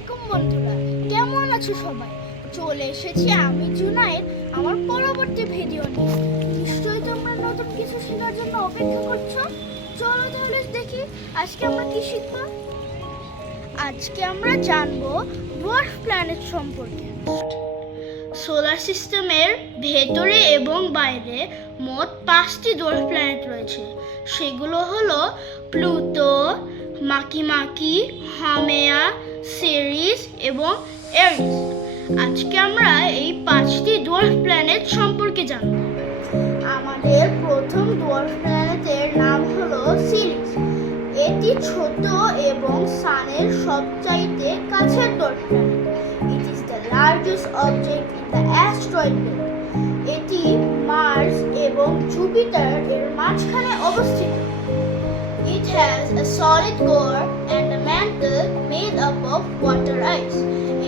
আলাইকুম বন্ধুরা, কেমন আছো সবাই? চলে এসেছি আমি জুনায়েদ আমার পরবর্তী ভিডিও নিয়ে। নিশ্চয়ই তোমরা নতুন কিছু শেখার জন্য অপেক্ষা করছো। চলো তাহলে দেখি আজকে আমরা কি শিখব। আজকে আমরা জানবো ডোয়ার্ফ প্ল্যানেট সম্পর্কে। সোলার সিস্টেমের ভেতরে এবং বাইরে মোট 5টি ডোয়ার্ফ প্ল্যানেট রয়েছে। সেগুলো হলো প্লুটো, মাকিমাকি, হামেয়া, সিরিস এবং এরিস। আজকে আমরা এই 5টি ডোয়ার্ফ প্ল্যানেট সম্পর্কে জানব। আমাদের প্রথম ডোয়ার্ফ প্ল্যানেটের নাম হলো সিরিস। এটি ছোট এবং সানের সবচাইতে কাছের dwarf planet. It is the largest object in the asteroid belt. এটি মার্স এবং জুপিটার এর মাঝখানে অবস্থিত। It has a solid core and a mantle made up of water ice.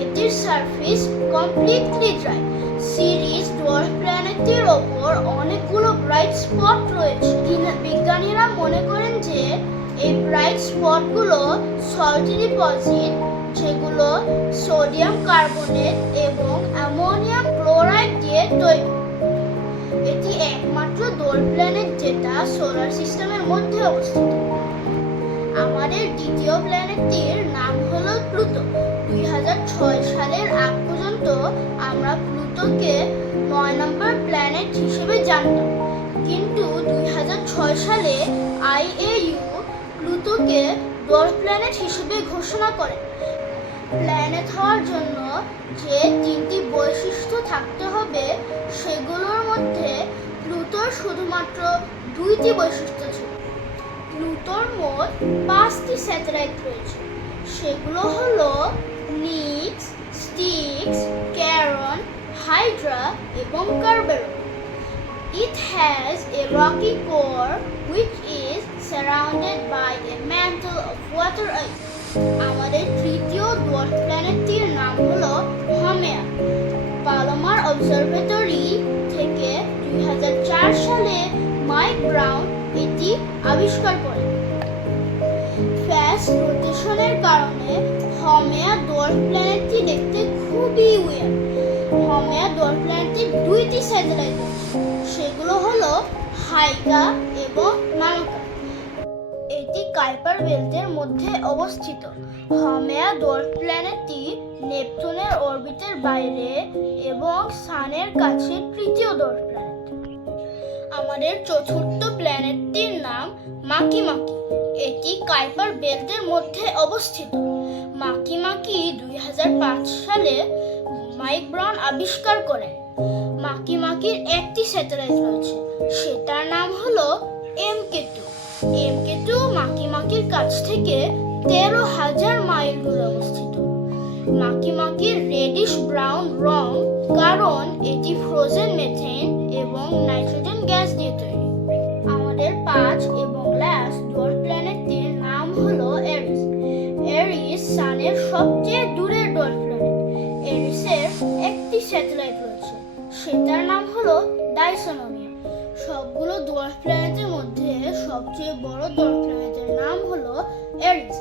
এটির surface completely dry. Ceres dwarf প্ল্যানেটের ওপর অনেকগুলো bright spot রয়েছে। বিজ্ঞানীরা মনে করেন যে এই ব্রাইট স্পটগুলো সল্টি ডিপোজিট, যেগুলো সোডিয়াম কার্বনেট এবং অ্যামোনিয়াম ক্লোরাইড দিয়ে তৈরি। এটি একমাত্র ডোয়ার্ফ প্ল্যানেট যেটা সোলার সিস্টেমের মধ্যে অবস্থিত। আমাদের দ্বিতীয় প্ল্যানেটটির নাম হলো প্লুটো। 2006 সালের আগ পর্যন্ত আমরা প্লুটোকে 9 নম্বর প্ল্যানেট হিসেবে জানতাম, কিন্তু 2006 সালে IAU প্লুটোকে ডোয়ার্ফ প্ল্যানেট হিসেবে ঘোষণা করে। প্ল্যানেট হওয়ার জন্য যে 3টি বৈশিষ্ট্য থাকতে হবে সেগুলোর মধ্যে প্লুটোর শুধুমাত্র 2টি বৈশিষ্ট্য ছিল। প্লুটোর মোট 5টি স্যাটেলাইট রয়েছে। সেগুলো হলো নিক্স, স্টিক্স, ক্যারন, হাইড্রা এবং কার্বেরো। It has a rocky core which is surrounded by a mantle of water ice. আমাদের তৃতীয় ডোয়ার্ফ প্ল্যানেটটির নাম হলো হামেয়া। পালোমার অবজারভেটরি থেকে 2004 সালে মাইক ব্রাউন এটি আবিষ্কার করেন। ফাস্ট রোটেশনের কারণে হামেয়া ডোয়ার্ফ প্ল্যানেটটি দেখতে খুবই উইয়ার্ড। হামেয়া ডোয়ার্ফ প্ল্যানেটটির 2টি স্যাটেলাইট রয়েছে। সেগুলো হলো হাইগা এবং নানোকা। এটি কাইপার বেল্টের মধ্যে অবস্থিত। হামেয়া ডোয়ার্ফ প্ল্যানেটটি নেপচুনের অরবিটের বাইরে এবং সানের কাছে তৃতীয় ডোয়ার্ফ প্ল্যানেট। আমাদের চতুর্থ প্ল্যানেটটির নাম মাকিমাকি। এটি কাইপার বেল্টের মধ্যে অবস্থিত। মাকিমাকি 2005 সালে মাইক ব্রাউন আবিষ্কার করেন। মাকিমাকির একটি স্যাটেলাইট রয়েছে, সেটার নাম হলো MK2। MK2 মাকিমাকির কাছ থেকে 13,000 মাইল দূরে অবস্থিত। মাকিমাকির রেডিশ ব্রাউন রং কারণ এটি ফ্রোজেন মেথেন এবং নাইট্রোজেন গ্যাস দিয়ে তৈরি। আমাদের 5 এবং লাস্ট ডোয়ার্ফ প্ল্যানেটটির নাম হলো এরিস। এরিস সানের সবচেয়ে দূরের ডোয়ার্ফ প্ল্যানেট। এরিসের একটি স্যাটেলাইট রয়েছে, সেটার নাম হলো ডাইসোনোমিয়া। সবগুলো ডোয়ার্ফ প্ল্যানেটের মধ্যে সবচেয়ে বড় ডোয়ার্ফ প্ল্যানেটের নাম হলো এরিস।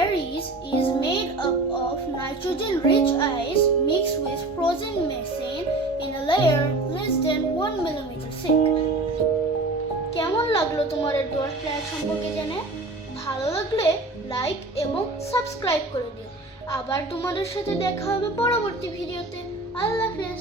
এরিস is made up of nitrogen-rich ice mixed with frozen methane in a layer less than 1 millimeter thick. কেমন লাগলো তোমার এই ডোয়ার্ফ প্ল্যানেট সম্পর্কে জেনে? ভালো লাগলে লাইক এবং সাবস্ক্রাইব করে দিও। আবার তোমাদের সাথে দেখা হবে পরবর্তী ভিডিওতে। আল্লাহ হাফেজ।